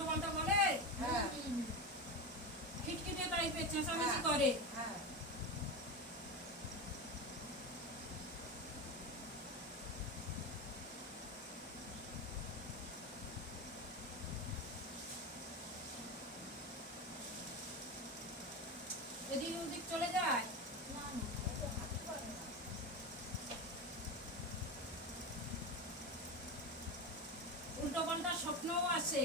উল্টো পাল্টা বলে, খিটখিটে টাইপের চেঁচামেচি করে। এদিক ওদিক চলে যায়, উল্টো পাল্টা স্বপ্নও আসে।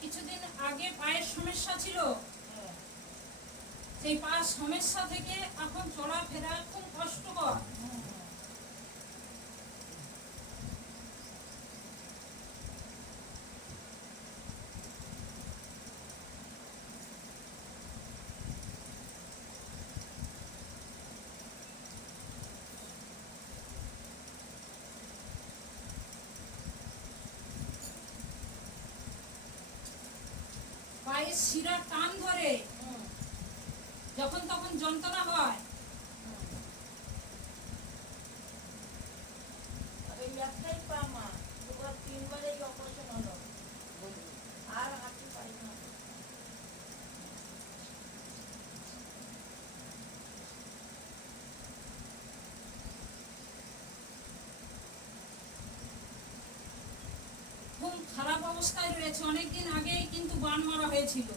কিছুদিন আগে পায়ের সমস্যা ছিল, সেই পায়ের সমস্যা থেকে এখন চলাফেরা খুব কষ্টকর। পায়ের শিরা টান ধরে, যখন তখন যন্ত্রণা হয়। একটাই পা মা, 2-3 বার এই অপারেশন হলো, আর হাঁটতে পারি না। খুব খারাপ অবস্থায় রয়েছে। অনেকদিন আগেই কিন্তু বান মারা হয়েছিল,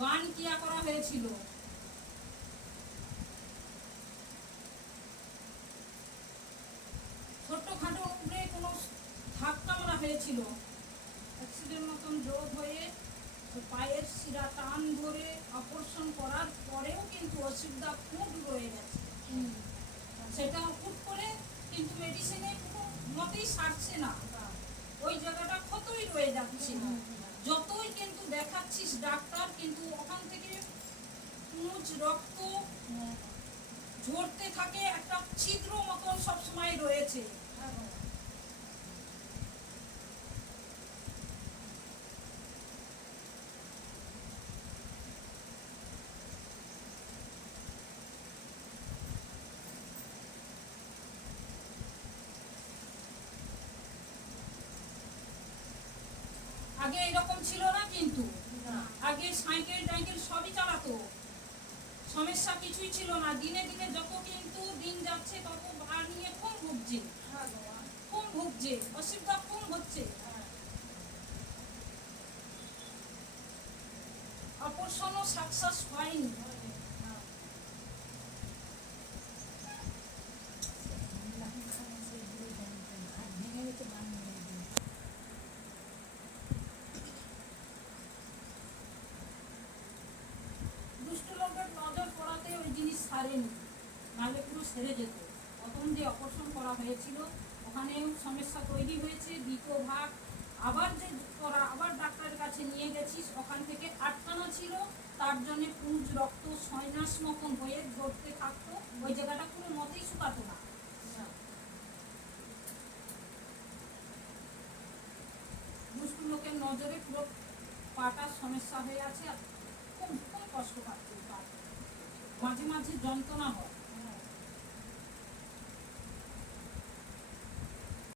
বান কিয়া করা হয়েছিল। ছোট্টখাটো উপরে কোনো ধাক্কা মারা হয়েছিল, অ্যাক্সিডেন্ট মতন জোর হয়ে পায়ের শিরা টান ধরে অপারেশন করার পরেও কিন্তু অসুবিধা খুব রয়ে গেছে। সেটা হুট করে কিন্তু মেডিসিনে কোনো মতেই সারছে না, ওই জায়গাটা ক্ষতই রয়ে যাচ্ছে। যতই কিন্তু দেখাচ্ছিস ডাক্তার, কিন্তু ওখান থেকে পুঁজ রক্ত ঝরতে থাকে, একটা ছিদ্র মতন সবসময় রয়েছে। আগে এরকম ছিল না, কিন্তু আগে সাইকেল টাইকেল সবই চালাতো, সমস্যা কিছুই ছিল না। দিনে দিনে যত কিন্তু দিন যাচ্ছে তত পা নিয়ে খুব ভুগছে, খুব ভুগছে, অসুবিধা খুব হচ্ছে। অপারেশনও সাকসেস হয়নি। দুষ্ট লোকের নজর পড়াতে ওই জিনিস সারেনি, নাহলে পুরো সেরে যেত। প্রথম যে অপারেশন করা হয়েছিল ওখানেও সমস্যা তৈরি হয়েছে, দ্বিতীয় ভাগ আবার যে করা, আবার ডাক্তারের কাছে নিয়ে গেছিস, ওখান থেকে আটকানো ছিল, তার জন্য পুঁজ রক্ত সয়নাস মতন হয়ে ধরতে থাকতো, ওই জায়গাটা কোনো মতেই শুকাতো না। দুষ্ট লোকের নজরে পুরো পাটার সমস্যা হয়ে আছে, আর খুব খুব কষ্ট পাচ্ছে, মাঝে মাঝে যন্ত্রণা হয়।